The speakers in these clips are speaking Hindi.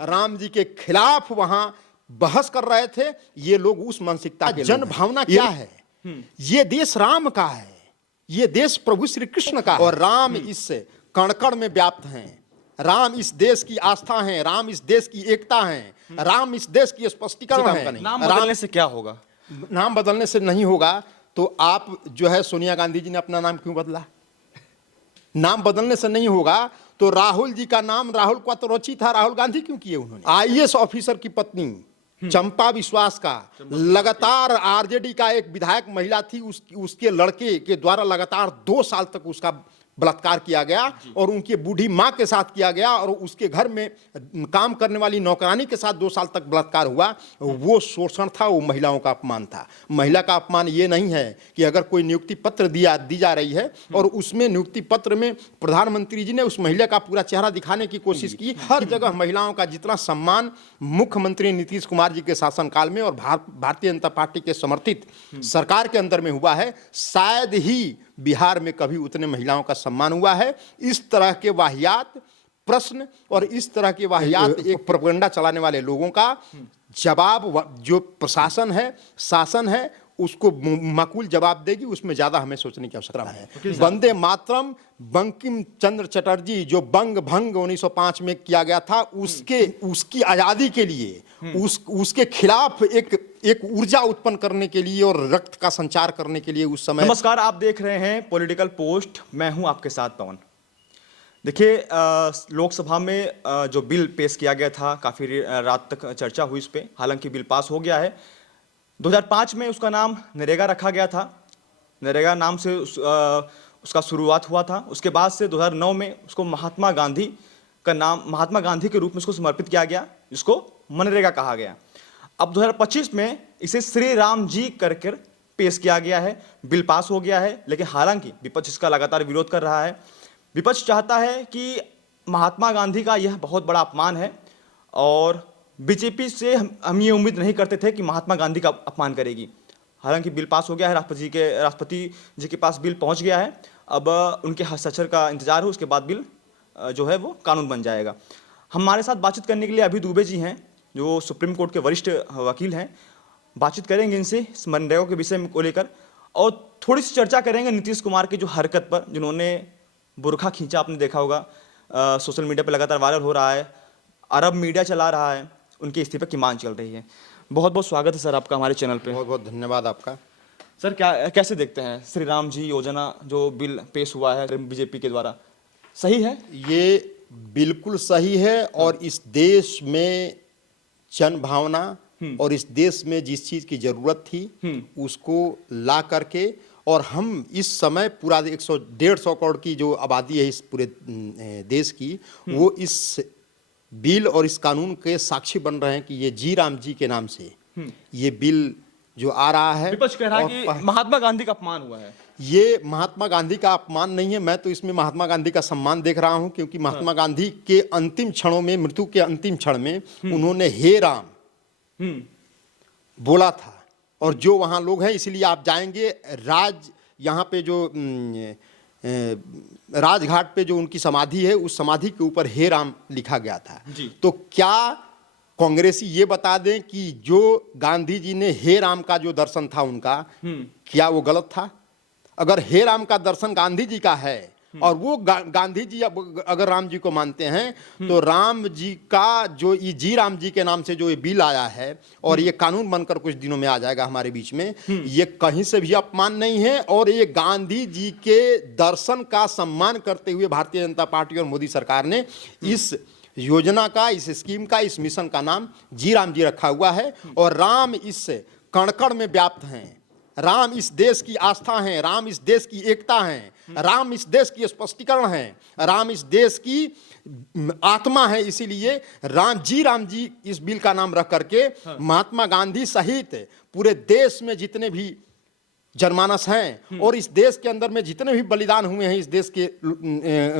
राम जी के खिलाफ वहां बहस कर रहे थे, ये लोग उस मानसिकता के जन भावना क्या है। ये देश राम का है, ये देश प्रभु श्री कृष्ण का है, और राम इस कण-कण में व्याप्त हैं। राम इस देश की आस्था है, राम इस देश की एकता है, राम इस देश की स्पष्टीकरण है। नाम बदलने से क्या होगा? नाम बदलने से नहीं होगा। तो आप जो है, सोनिया गांधी जी ने अपना नाम क्यों बदला? नाम बदलने से नहीं होगा। तो राहुल जी का नाम राहुल का तो रुचि था, राहुल गांधी क्यों किए उन्होंने? आईएएस ऑफिसर की पत्नी चंपा विश्वास का लगातार, आरजेडी का एक विधायक महिला थी, उसके लड़के के द्वारा लगातार 2 साल तक उसका बलात्कार किया गया, और उनकी बूढ़ी मां के साथ किया गया, और उसके घर में काम करने वाली नौकरानी के साथ 2 साल तक बलात्कार हुआ। वो शोषण था, वो महिलाओं का अपमान था। महिला का अपमान ये नहीं है कि अगर कोई नियुक्ति पत्र दी जा रही है और उसमें नियुक्ति पत्र में प्रधानमंत्री जी ने उस महिला का पूरा चेहरा दिखाने की कोशिश की। हर जगह महिलाओं का जितना सम्मान मुख्यमंत्री नीतीश कुमार जी के शासनकाल में और भारतीय जनता पार्टी के समर्थित सरकार के अंदर में हुआ है, शायद ही बिहार में कभी उतने महिलाओं का सम्मान हुआ है। इस तरह के वाहियात प्रश्न और इस तरह के वाहियात एक प्रोपेगेंडा चलाने वाले लोगों का जवाब जो प्रशासन है, शासन है, उसको माकूल जवाब देगी। उसमें ज्यादा हमें सोचने की आवश्यकता है। वंदे मातरम बंकिम चंद्र चटर्जी जो बंग भंग 1905 में किया गया था, उसकी आजादी के लिए, उसके खिलाफ एक ऊर्जा उत्पन्न करने के लिए और रक्त का संचार करने के लिए उस समय। नमस्कार, आप देख रहे हैं पॉलिटिकल पोस्ट, मैं हूं आपके साथ पवन। देखिए, लोकसभा में जो बिल पेश किया गया था, काफी रात तक चर्चा हुई इस पे। हालांकि बिल पास हो गया है। 2005 में उसका नाम नरेगा रखा गया था, नरेगा नाम से उसका शुरुआत हुआ था। उसके बाद से 2009 में उसको महात्मा गांधी के रूप में उसको समर्पित किया गया, जिसको मनरेगा कहा गया। अब 2025 में इसे श्री राम जी करके पेश किया गया है। बिल पास हो गया है, लेकिन हालांकि विपक्ष इसका लगातार विरोध कर रहा है। विपक्ष चाहता है कि महात्मा गांधी का यह बहुत बड़ा अपमान है, और बीजेपी से हम ये उम्मीद नहीं करते थे कि महात्मा गांधी का अपमान करेगी। हालांकि बिल पास हो गया है, राष्ट्रपति जी के पास बिल पहुंच गया है। अब उनके हस्ताक्षर का इंतजार हो, उसके बाद बिल जो है वो कानून बन जाएगा। हमारे साथ बातचीत करने के लिए अभी दुबे जी हैं, जो सुप्रीम कोर्ट के वरिष्ठ वकील हैं। बातचीत करेंगे इनसे इस मनरेगा के विषय को लेकर, और थोड़ी सी चर्चा करेंगे नीतीश कुमार की जो हरकत पर, जिन्होंने बुरखा खींचा, आपने देखा होगा, सोशल मीडिया पर लगातार वायरल हो रहा है, अरब मीडिया चला रहा है, उनके इस्तीफे की मांग चल रही है। बहुत बहुत स्वागत है सर आपका हमारे चैनल पे। बहुत बहुत धन्यवाद आपका। सर, कैसे देखते हैं श्री राम जी योजना जो बिल पेश हुआ है बीजेपी के द्वारा, सही है? ये बिल्कुल सही है, और इस देश में जन भावना और इस देश में जिस चीज की जरूरत थी उसको ला करके, और हम इस समय पूरा 100-150 करोड़ की जो आबादी है इस पूरे देश की, वो इस बिल और इस कानून के साक्षी बन रहे हैं कि ये जी राम जी के नाम से ये बिल जो आ रहा है। विपक्ष कह रहा है कि महात्मा गांधी का अपमान हुआ है। ये महात्मा गांधी का अपमान नहीं है, मैं तो इसमें महात्मा गांधी का सम्मान देख रहा हूं, क्योंकि महात्मा गांधी के अंतिम क्षणों में, मृत्यु के अंतिम क्षण में उन्होंने हे राम बोला था। और जो वहां लोग हैं, इसलिए आप जाएंगे यहाँ पे जो राजघाट पे जो उनकी समाधि है, उस समाधि के ऊपर हे राम लिखा गया था। तो क्या कांग्रेसी ये बता दें कि जो गांधी जी ने हे राम का जो दर्शन था उनका, क्या वो गलत था? अगर हे राम का दर्शन गांधी जी का है, और वो गांधी जी अगर राम जी को मानते हैं, तो राम जी का जो ये जी राम जी के नाम से जो ये बिल आया है, और ये कानून बनकर कुछ दिनों में आ जाएगा हमारे बीच में, ये कहीं से भी अपमान नहीं है। और ये गांधी जी के दर्शन का सम्मान करते हुए भारतीय जनता पार्टी और मोदी सरकार ने इस योजना का, इस स्कीम का, इस मिशन का नाम जी राम जी रखा हुआ है। और राम इस कण-कण में व्याप्त हैं, राम इस देश की आस्था है, राम इस देश की एकता है, राम इस देश की स्पष्टीकरण है, राम इस देश की आत्मा है। इसीलिए राम जी इस बिल का नाम रख करके महात्मा गांधी सहित पूरे देश में जितने भी जनमानस हैं और इस देश के अंदर में जितने भी बलिदान हुए हैं इस देश के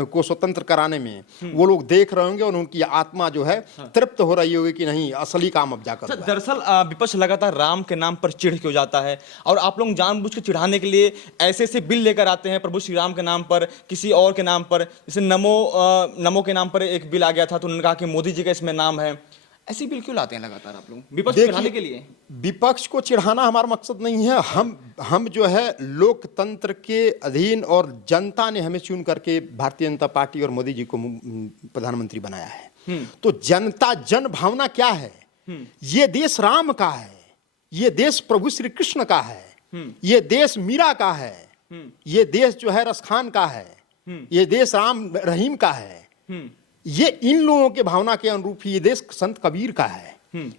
को स्वतंत्र कराने में, वो लोग देख रहे होंगे और उनकी आत्मा जो है तृप्त हो रही होगी कि नहीं असली काम अब जाकर हुआ है। दरअसल विपक्ष लगातार राम के नाम पर चिढ़ क्यों जाता है, और आप लोग जानबूझ के चिढ़ाने के लिए ऐसे ऐसे बिल लेकर आते हैं प्रभु श्री राम के नाम पर, किसी और के नाम पर, जैसे नमो के नाम पर एक बिल आ गया था तो उन्होंने कहा कि मोदी जी का इसमें नाम है। ऐसी बिल क्यों लाते हैं लगातार आप लोग विपक्ष को चिढ़ाने के लिए? विपक्ष को चिढ़ाना हमारा मकसद नहीं है। हम जो है लोकतंत्र के अधीन और जनता ने हमें चुन करके भारतीय जनता पार्टी और मोदी जी को प्रधानमंत्री बनाया है। तो जनता जन भावना क्या है? ये देश राम का है, ये देश प्रभु श्री कृष्ण का है, ये देश मीरा का है, ये देश जो है रसखान का है, ये देश राम रहीम का है। ये इन लोगों के भावना के अनुरूप ही ये देश संत कबीर का है।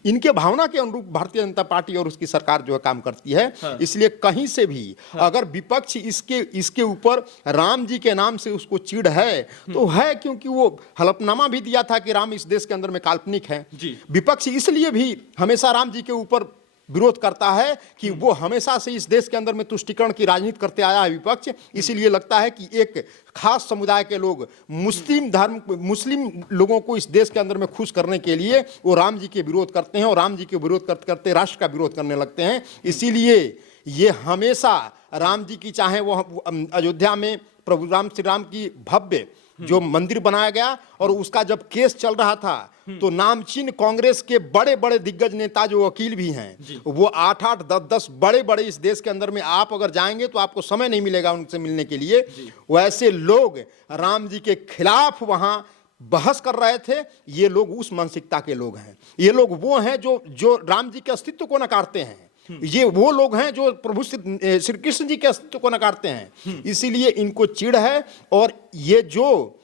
इनके भावना के अनुरूप भारतीय जनता पार्टी और उसकी सरकार जो है काम करती है। इसलिए कहीं से भी अगर विपक्ष इसके ऊपर राम जी के नाम से उसको चिढ़ है तो है, क्योंकि वो हलफनामा भी दिया था कि राम इस देश के अंदर में काल्पनिक है। विपक्ष इसलिए भी हमेशा राम जी के ऊपर विरोध करता है कि वो हमेशा से इस देश के अंदर में तुष्टीकरण की राजनीति करते आया है विपक्ष। इसीलिए लगता है कि एक खास समुदाय के लोग मुस्लिम लोगों को इस देश के अंदर में खुश करने के लिए वो राम जी के विरोध करते हैं और राम जी के विरोध करते करते राष्ट्र का विरोध करने लगते हैं। इसीलिए ये हमेशा राम जी की, चाहे वो अयोध्या में प्रभु राम श्री राम की भव्य जो मंदिर बनाया गया और उसका जब केस चल रहा था तो नामचीन कांग्रेस के बड़े बड़े दिग्गज नेता जो वकील भी हैं वो 8-8, 10-10 बड़े बड़े इस देश के अंदर में आप अगर जाएंगे तो आपको समय नहीं मिलेगा उनसे मिलने के लिए। वैसे लोग राम जी के खिलाफ वहां बहस कर रहे थे। ये लोग उस मानसिकता के लोग हैं। ये लोग वो हैं जो राम जी के अस्तित्व को नकारते हैं। ये वो लोग हैं जो प्रभु श्री कृष्ण जी के अस्तित्व को नकारते हैं। इसीलिए इनको चिढ़ है। और ये जो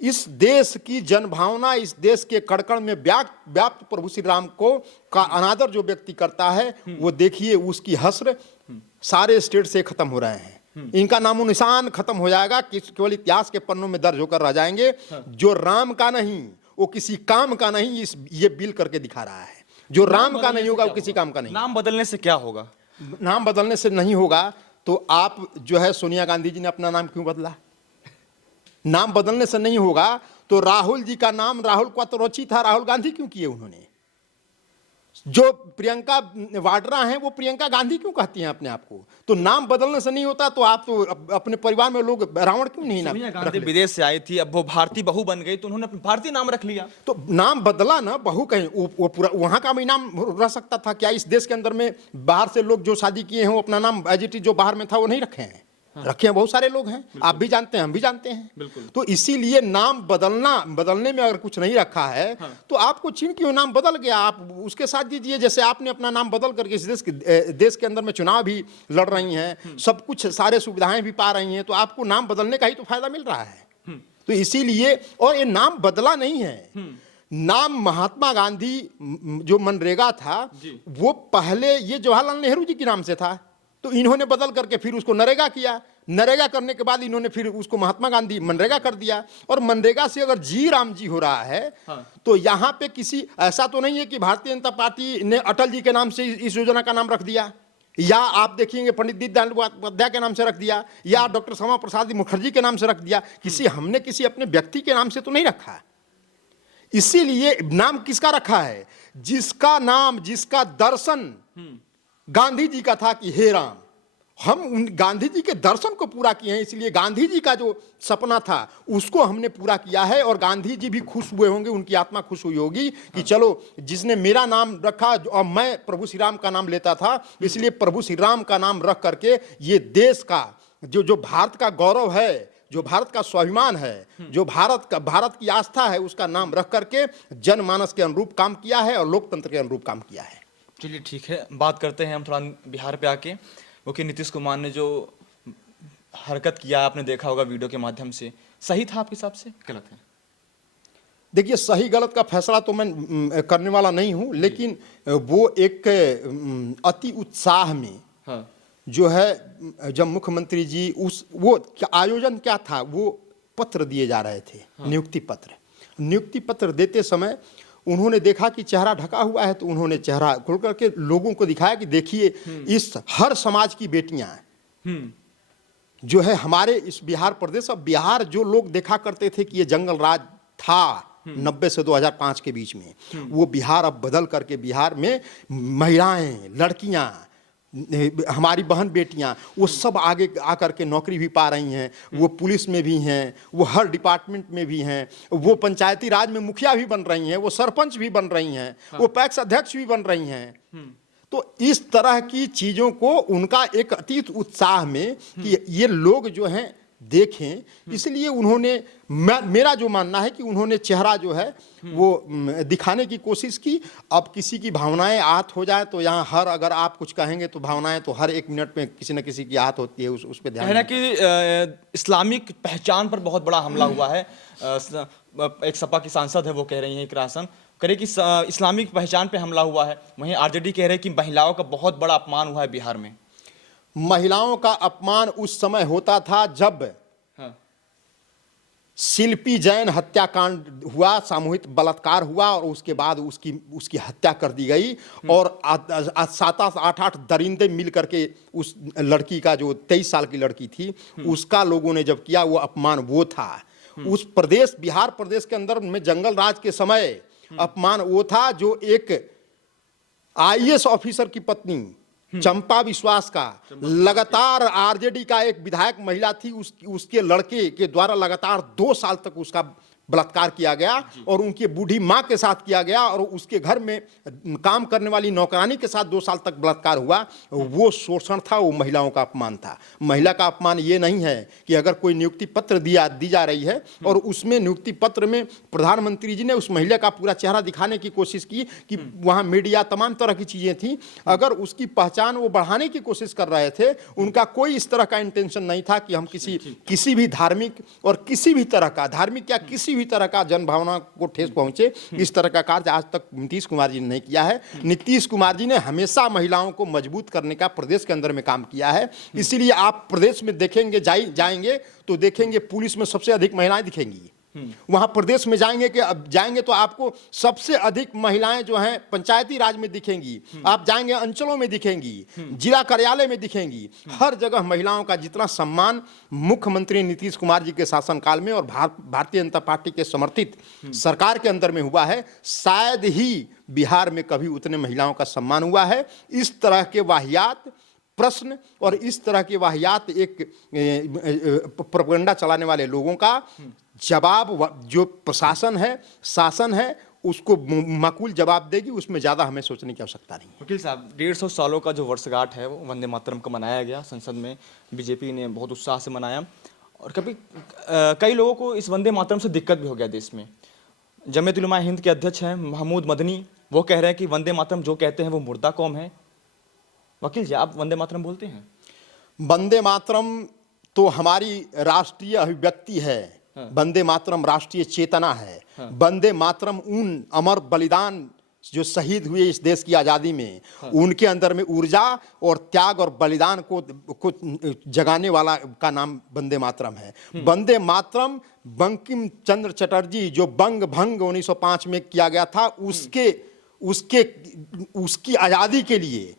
इस देश की जनभावना, इस देश के कड़कड़ में व्याप्त प्रभु श्री राम को का अनादर जो व्यक्ति करता है, वो देखिए उसकी हस्र सारे स्टेट से खत्म हो रहे हैं। इनका नामो निशान खत्म हो जाएगा, केवल इतिहास के पन्नों में दर्ज होकर रह जाएंगे। जो राम का नहीं वो किसी काम का नहीं, ये बिल करके दिखा रहा है। जो राम का नहीं होगा वो किसी काम का नहीं। नाम बदलने से क्या होगा? नाम बदलने से नहीं होगा तो आप जो है सोनिया गांधी जी ने अपना नाम क्यों बदला? नाम बदलने से नहीं होगा तो राहुल जी का नाम राहुल क्वातरोची था, राहुल गांधी क्यों किए उन्होंने? जो प्रियंका वाड्रा हैं वो प्रियंका गांधी क्यों कहती हैं अपने आप को? तो नाम बदलने से नहीं होता तो आप तो अपने परिवार में लोग रावण क्यों नहीं नाम गांधी विदेश से आई थी, अब वो भारतीय बहू बन गई तो उन्होंने भारतीय नाम रख लिया। तो नाम बदला ना, बहू कहीं वो पूरा वहां का भी नाम रह सकता था क्या? इस देश के अंदर में बाहर से लोग जो शादी किए हैं वो अपना नाम एज इट इज जो बाहर में था वो नहीं रखे हैं। रखे हैं बहुत सारे लोग हैं, आप भी जानते हैं, हम भी जानते हैं। तो इसीलिए नाम बदलने में अगर कुछ नहीं रखा है तो आपको चिन्ह क्यों नाम बदल गया आप उसके साथ दीजिए। जैसे आपने अपना नाम बदल करके इस देश के अंदर में चुनाव भी लड़ रही हैं, सब कुछ सारे सुविधाएं भी पा रही हैं, तो आपको नाम बदलने का ही तो फायदा मिल रहा है। तो इसीलिए, और ये नाम बदला नहीं है। नाम महात्मा गांधी जो मनरेगा था वो पहले ये जवाहरलाल नेहरू जी के नाम से था, तो इन्होंने बदल करके फिर उसको नरेगा किया। नरेगा करने के बाद इन्होंने फिर उसको महात्मा गांधी मनरेगा कर दिया। और मनरेगा से अगर जी राम जी हो रहा है तो यहाँ पे किसी ऐसा तो नहीं है कि भारतीय जनता पार्टी ने अटल जी के नाम से इस योजना का नाम रख दिया, या आप देखेंगे पंडित दीनदयाल उपाध्याय के नाम से रख दिया, या डॉक्टर श्यामा प्रसाद मुखर्जी के नाम से रख दिया। हमने किसी अपने व्यक्ति के नाम से तो नहीं रखा। इसीलिए नाम किसका रखा है? जिसका नाम, जिसका दर्शन गांधी जी का था कि हे राम, हम उन गांधी जी के दर्शन को पूरा किए हैं। इसलिए गांधी जी का जो सपना था उसको हमने पूरा किया है। और गांधी जी भी खुश हुए होंगे, उनकी आत्मा खुश हुई होगी कि चलो जिसने मेरा नाम रखा और मैं प्रभु श्री राम का नाम लेता था, इसलिए प्रभु श्री राम का नाम रख करके ये देश का जो भारत का गौरव है, जो भारत का स्वाभिमान है, जो भारत की आस्था है, उसका नाम रख करके जनमानस के अनुरूप काम किया है और लोकतंत्र के अनुरूप काम किया है। चलिए ठीक है, बात करते हैं हम थोड़ा बिहार पे आके, क्योंकि नीतीश कुमार ने जो हरकत किया आपने देखा होगा वीडियो के माध्यम से, सही था आपके हिसाब से, गलत है? देखिए, सही गलत का फैसला तो मैं करने वाला नहीं हूं, लेकिन वो एक अति उत्साह में जो है जब मुख्यमंत्री जी वो आयोजन क्या था, वो पत्र दिए जा रहे थे, नियुक्ति पत्र देते समय उन्होंने देखा कि चेहरा ढका हुआ है, तो उन्होंने चेहरा खोल करके लोगों को दिखाया कि देखिए इस हर समाज की बेटियां जो है हमारे इस बिहार प्रदेश, अब बिहार जो लोग देखा करते थे कि ये जंगल राज था 90 से 2005 के बीच में, वो बिहार अब बदल करके बिहार में महिलाएं, लड़कियां, हमारी बहन बेटियां, वो सब आगे आकर के नौकरी भी पा रही हैं, वो पुलिस में भी हैं, वो हर डिपार्टमेंट में भी हैं, वो पंचायती राज में मुखिया भी बन रही हैं, वो सरपंच भी बन रही हैं, वो पैक्स अध्यक्ष भी बन रही हैं। तो इस तरह की चीज़ों को उनका एक अतीत उत्साह में कि ये लोग जो हैं देखें, इसलिए उन्होंने, मेरा जो मानना है कि उन्होंने चेहरा जो है वो दिखाने की कोशिश की। अब किसी की भावनाएं आहत हो जाए तो यहाँ हर, अगर आप कुछ कहेंगे तो भावनाएं तो हर 1 मिनट में किसी न किसी की आहत होती है, उस पर ध्यान कहना कि इस्लामिक पहचान पर बहुत बड़ा हमला हुआ है। एक सपा की सांसद है, वो कह रही हैं इकरा हसन कह रहे कि इस्लामिक पहचान पे हमला हुआ है। वहीं आरजेडी कह रहे कि महिलाओं का बहुत बड़ा अपमान हुआ है बिहार में। महिलाओं का अपमान उस समय होता था जब शिल्पी जैन हत्याकांड हुआ, सामूहिक बलात्कार हुआ और उसके बाद उसकी हत्या कर दी गई, और 7-8 दरिंदे मिल करके उस लड़की का, जो 23 साल की लड़की थी, उसका लोगों ने जब किया, वो अपमान वो था। उस प्रदेश, बिहार प्रदेश के अंदर में जंगल राज के समय अपमान वो था जो एक IAS ऑफिसर की पत्नी चंपा विश्वास का, लगातार आरजेडी का एक विधायक महिला थी, उसके लड़के के द्वारा लगातार 2 साल तक उसका बलात्कार किया गया, और उनकी बूढ़ी माँ के साथ किया गया, और उसके घर में काम करने वाली नौकरानी के साथ 2 साल तक बलात्कार हुआ। वो शोषण था, वो महिलाओं का अपमान था। महिला का अपमान ये नहीं है कि अगर कोई नियुक्ति पत्र दी जा रही है और उसमें नियुक्ति पत्र में प्रधानमंत्री जी ने उस महिला का पूरा चेहरा दिखाने की कोशिश की कि वहाँ मीडिया, तमाम तरह की चीज़ें थी, अगर उसकी पहचान वो बढ़ाने की कोशिश कर रहे थे, उनका कोई इस तरह का इंटेंशन नहीं था कि हम किसी भी धार्मिक और किसी भी तरह का, धार्मिक या किसी भी तरह का जनभावना को ठेस पहुंचे, इस तरह का कार्य आज तक नीतीश कुमार जी ने नहीं किया है। नीतीश कुमार जी ने हमेशा महिलाओं को मजबूत करने का प्रदेश के अंदर में काम किया है। इसीलिए आप प्रदेश में देखेंगे, जाएंगे तो देखेंगे पुलिस में सबसे अधिक महिलाएं दिखेंगी। वहां प्रदेश में जाएंगे तो आपको सबसे अधिक महिलाएं जो हैं पंचायती राज में दिखेंगी, आप जाएंगे अंचलों में दिखेंगी, जिला कार्यालय में दिखेंगी, हर जगह महिलाओं का जितना सम्मान मुख्यमंत्री नीतीश कुमार जी के शासनकाल में और भारतीय जनता पार्टी के समर्थित सरकार के अंदर में हुआ है, शायद ही बिहार में कभी उतने महिलाओं का सम्मान हुआ है। इस तरह के वाहियात प्रश्न और इस तरह के वाहियात एक प्रोपेगेंडा चलाने वाले लोगों का जवाब जो प्रशासन है, शासन है, उसको माकूल जवाब देगी, उसमें ज़्यादा हमें सोचने की आवश्यकता नहीं है। वकील साहब, 150 सालों का जो वर्षगांठ है वो वंदे मातरम का मनाया गया, संसद में बीजेपी ने बहुत उत्साह से मनाया, और कई लोगों को इस वंदे मातरम से दिक्कत भी हो गया देश में। जमीयत उलमा हिंद के अध्यक्ष हैं महमूद मदनी, वो कह रहे हैं कि वंदे मातरम जो कहते हैं वो मुर्दा कौम है। वकील जी, आप वंदे मातरम बोलते हैं? वंदे मातरम तो हमारी राष्ट्रीय अभिव्यक्ति है, वंदे मातरम राष्ट्रीय चेतना है। वंदे मातरम उन अमर बलिदान जो शहीद हुए इस देश की आज़ादी में, उनके अंदर में ऊर्जा और त्याग और बलिदान को जगाने वाला का नाम वंदे मातरम है। वंदे मातरम बंकिम चंद्र चटर्जी जो बंग भंग 1905 में किया गया था, उसकी आज़ादी के लिए,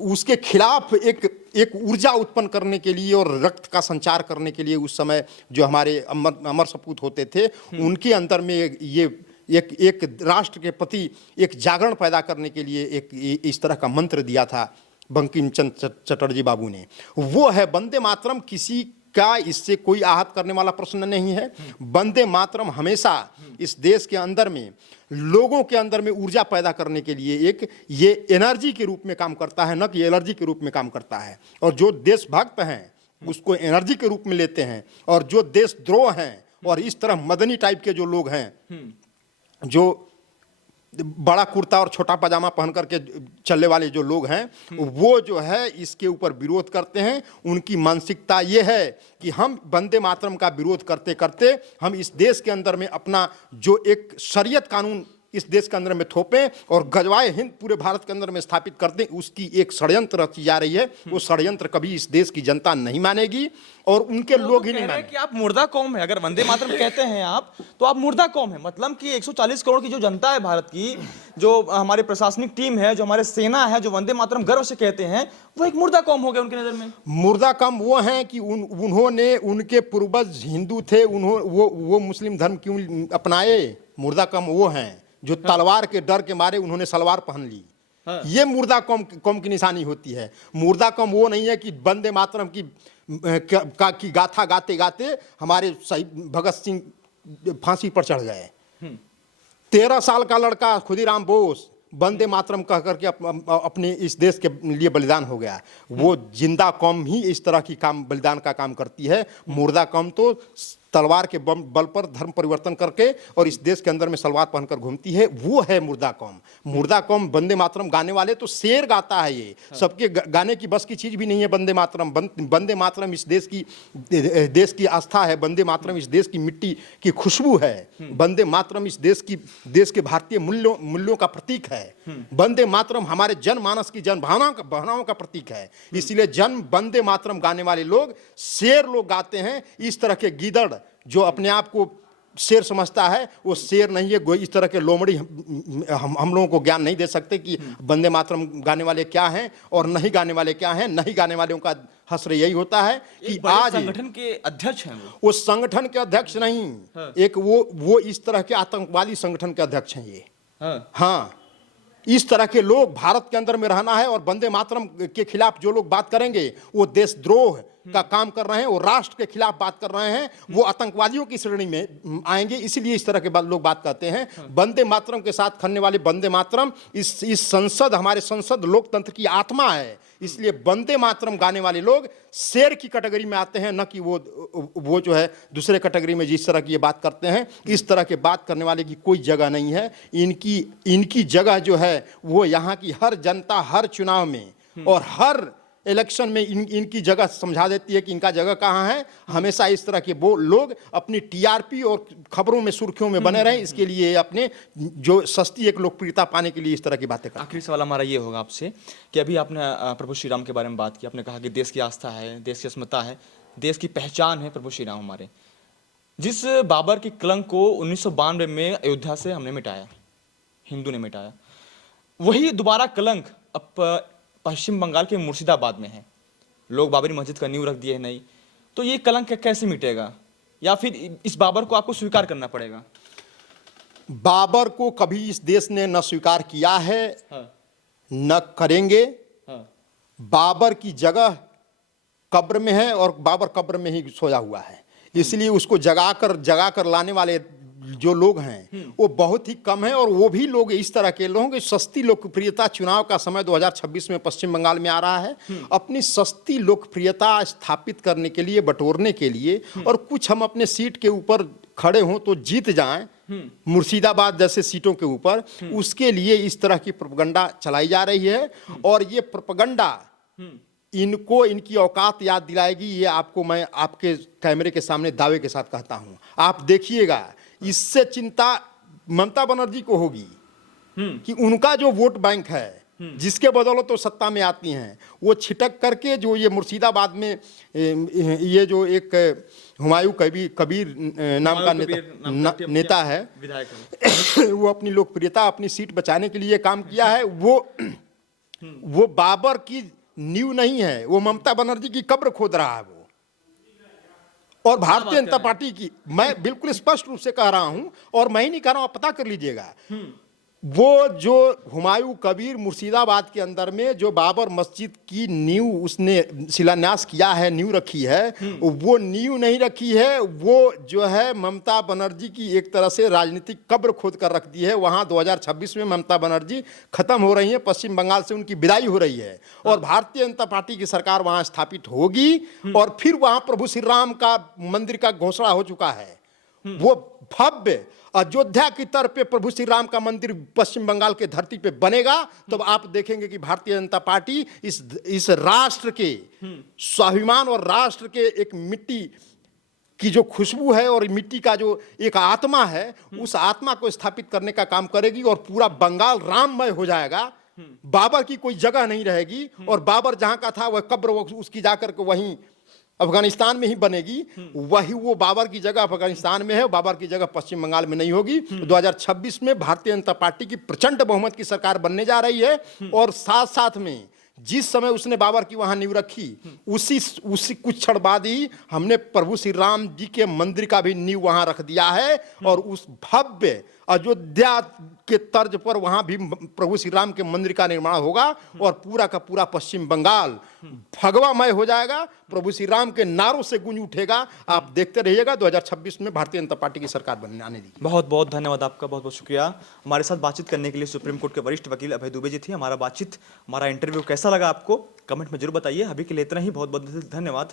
उसके खिलाफ एक ऊर्जा उत्पन्न करने के लिए और रक्त का संचार करने के लिए उस समय जो हमारे अमर सपूत होते थे, उनके अंदर में एक राष्ट्र के प्रति एक जागरण पैदा करने के लिए एक इस तरह का मंत्र दिया था बंकिम चंद्र चटर्जी बाबू ने। वो है वंदे मातरम। किसी का इससे कोई आहत करने वाला प्रश्न नहीं है। वंदे मातरम हमेशा इस देश के अंदर में, लोगों के अंदर में ऊर्जा पैदा करने के लिए ये एनर्जी के रूप में काम करता है, न कि एलर्जी के रूप में काम करता है। और जो देशभक्त हैं उसको एनर्जी के रूप में लेते हैं, और जो देशद्रोह हैं और इस तरह मदनी टाइप के जो लोग हैं, जो बड़ा कुर्ता और छोटा पजामा पहन करके चलने वाले जो लोग हैं, वो जो है इसके ऊपर विरोध करते हैं। उनकी मानसिकता ये है कि हम वंदे मातरम का विरोध करते करते हम इस देश के अंदर में अपना जो एक शरीयत कानून इस देश के अंदर में थोपें और गजवाए हिंद पूरे भारत के अंदर में स्थापित कर दें, उसकी एक षड्यंत्र रची जा रही है। वो षड्यंत्र कभी इस देश की जनता नहीं मानेगी और उनके लोग ही नहीं मानेंगे। कि आप मुर्दा कौम है, अगर वंदे मातरम कहते हैं आप, तो आप मुर्दा कौम है। मतलब कि 140 करोड़ की जो जनता है भारत की, जो हमारी प्रशासनिक टीम है, जो हमारे सेना है, जो वंदे मातरम गर्व से कहते हैं, वो एक मुर्दा कौम हो गया उनकी नजर में। मुर्दा कौम वो हैं कि उन्होंने, उनके पूर्वज हिंदू थे, वो मुस्लिम धर्म क्यों अपनाए? मुर्दा कौम वो हैं जो तलवार के डर के मारे उन्होंने सलवार पहन ली। ये मुर्दा कौम की निशानी होती है। मुर्दा कौम वो नहीं है कि वंदे मातरम की गाथा गाते गाते हमारे शहीद भगत सिंह फांसी पर चढ़ गए। 13 साल का लड़का खुदीराम बोस वंदे मातरम कह करके अपने इस देश के लिए बलिदान हो गया। वो जिंदा कौम ही इस तरह की बलिदान का काम करती है। मुर्दा कौम तो तलवार के बल पर धर्म परिवर्तन करके और इस देश के अंदर में सलवार पहनकर घूमती है, वो है मुर्दा कौम। मुर्दा कौम वंदे मातरम गाने वाले तो शेर गाता है, ये सबके गाने की बस की चीज भी नहीं है। वंदे मातरम, वंदे मातरम इस देश की आस्था है। वंदे मातरम इस देश की मिट्टी की खुशबू है। वंदे मातरम इस देश के भारतीय मूल्यों का प्रतीक है। वंदे मातरम हमारे जनमानस की भावनाओं का प्रतीक है। इसलिए वंदे मातरम गाने वाले लोग शेर लोग गाते हैं। इस तरह के गीदड़ जो अपने आप को शेर समझता है, वो शेर नहीं है। इस तरह के लोमड़ी हम लोगों को ज्ञान नहीं दे सकते कि वंदे मातरम गाने वाले क्या हैं और नहीं गाने वाले क्या हैं। नहीं गाने वालों का हश्र यही होता है कि आज संगठन के अध्यक्ष हैं वो संगठन के अध्यक्ष नहीं, एक वो इस तरह के आतंकवादी संगठन के अध्यक्ष हैं ये। हाँ, इस तरह के लोग भारत के अंदर में रहना है और वंदे मातरम के खिलाफ जो लोग बात करेंगे वो देशद्रोह का काम कर रहे हैं, वो राष्ट्र के खिलाफ बात कर रहे हैं, वो आतंकवादियों की श्रेणी में आएंगे। इसलिए इस तरह के लोग बात करते हैं। वंदे मातरम के साथ खनने वाले वंदे मातरम इस संसद, हमारे संसद लोकतंत्र की आत्मा है। इसलिए वंदे मातरम गाने वाले लोग शेर की कैटेगरी में आते हैं, न कि वो जो है दूसरे कैटेगरी में जिस तरह की ये बात करते हैं। इस तरह के बात करने वाले की कोई जगह नहीं है। इनकी जगह जो है वो यहाँ की हर जनता हर चुनाव में और हर इलेक्शन में इनकी जगह समझा देती है कि इनका जगह कहाँ है। हमेशा इस तरह के वो लोग अपनी टीआरपी और खबरों में सुर्खियों में बने रहें, इसके लिए अपने जो सस्ती एक लोकप्रियता पाने के लिए इस तरह की बातें करते हैं। आखिरी सवाल हमारा ये होगा आपसे कि अभी आपने प्रभु श्री राम के बारे में बात की। आपने कहा कि देश की आस्था है, देश की अस्मिता है, देश की पहचान है प्रभु श्री राम हमारे। जिस बाबर की कलंक को 1992 में अयोध्या से हमने मिटाया, हिंदू ने मिटाया, वही दोबारा कलंक अब पश्चिम बंगाल के मुर्शिदाबाद में है। लोग बाबरी मस्जिद का नींव रख दिए नहीं, तो ये कलंक कैसे मिटेगा? या फिर इस बाबर को आपको स्वीकार करना पड़ेगा? बाबर को कभी इस देश ने न स्वीकार किया है, न करेंगे। बाबर की जगह कब्र में है और बाबर कब्र में ही सोया हुआ है। इसलिए उसको जगाकर लाने वाले जो लोग हैं वो बहुत ही कम है। और वो भी लोग इस तरह के लोगों की सस्ती लोकप्रियता, चुनाव का समय 2026 में पश्चिम बंगाल में आ रहा है, अपनी सस्ती लोकप्रियता स्थापित करने के लिए, बटोरने के लिए, और कुछ हम अपने सीट के ऊपर खड़े हों तो जीत जाएं मुर्शिदाबाद जैसे सीटों के ऊपर, उसके लिए इस तरह की प्रोपगंडा चलाई जा रही है। और ये प्रोपगंडा इनको इनकी औकात याद दिलाएगी। ये आपको मैं आपके कैमरे के सामने दावे के साथ कहता हूं। आप देखिएगा, इससे चिंता ममता बनर्जी को होगी कि उनका जो वोट बैंक है, जिसके बदौलत तो सत्ता में आती हैं, वो छिटक करके जो ये मुर्शिदाबाद में ये जो एक हुमायूं कबीर नाम का नेता है, वो अपनी लोकप्रियता, अपनी सीट बचाने के लिए काम किया है। वो बाबर की नींव नहीं है, वो ममता बनर्जी की कब्र खोद रहा है वो। और भारतीय जनता पार्टी की, मैं बिल्कुल स्पष्ट रूप से कह रहा हूं, और मैं ही नहीं कह रहा हूं, आप पता कर लीजिएगा। वो जो हुमायूं कबीर मुर्शिदाबाद के अंदर में जो बाबर मस्जिद की नींव उसने शिलान्यास किया है, नींव रखी है, वो नींव नहीं रखी है, वो जो है ममता बनर्जी की एक तरह से राजनीतिक कब्र खोद कर रख दी है। वहाँ 2026 में ममता बनर्जी खत्म हो रही है, पश्चिम बंगाल से उनकी विदाई हो रही है और भारतीय जनता पार्टी की सरकार वहाँ स्थापित होगी। और फिर वहाँ प्रभु श्री राम का मंदिर का घोषणा हो चुका है। वो भव्य अयोध्या की तरफ पे प्रभु श्री राम का मंदिर पश्चिम बंगाल के धरती पे बनेगा। तब आप देखेंगे कि भारतीय जनता पार्टी इस राष्ट्र के स्वाभिमान और राष्ट्र के एक मिट्टी की जो खुशबू है और मिट्टी का जो एक आत्मा है, उस आत्मा को स्थापित करने का काम करेगी और पूरा बंगाल राममय हो जाएगा। बाबर की कोई जगह नहीं रहेगी और बाबर जहां का था वह कब्र उसकी जाकर के वहीं अफगानिस्तान में ही बनेगी। वही वो बाबर की जगह अफगानिस्तान में है, बाबर की जगह पश्चिम बंगाल में नहीं होगी। 2026 में भारतीय जनता पार्टी की प्रचंड बहुमत की सरकार बनने जा रही है और साथ साथ में जिस समय उसने बाबर की वहां नींव रखी, उसी कुछ क्षण बाद ही हमने प्रभु श्री राम जी के मंदिर का भी नींव वहां रख दिया है और उस भव्य अयोध्या के तर्ज पर वहां भी प्रभु श्री राम के मंदिर का निर्माण होगा और पूरा का पूरा पश्चिम बंगाल भगवामय हो जाएगा, प्रभु श्री राम के नारों से गूंज उठेगा। आप देखते रहिएगा, 2026 में भारतीय जनता पार्टी की सरकार बनने आने दी। बहुत बहुत धन्यवाद आपका, बहुत बहुत शुक्रिया। हमारे साथ बातचीत करने के लिए सुप्रीम कोर्ट के वरिष्ठ वकील अभय दुबे जी थे। हमारा इंटरव्यू कैसा लगा आपको कमेंट में जरूर बताइए। अभी के लिए इतना ही, बहुत बहुत धन्यवाद।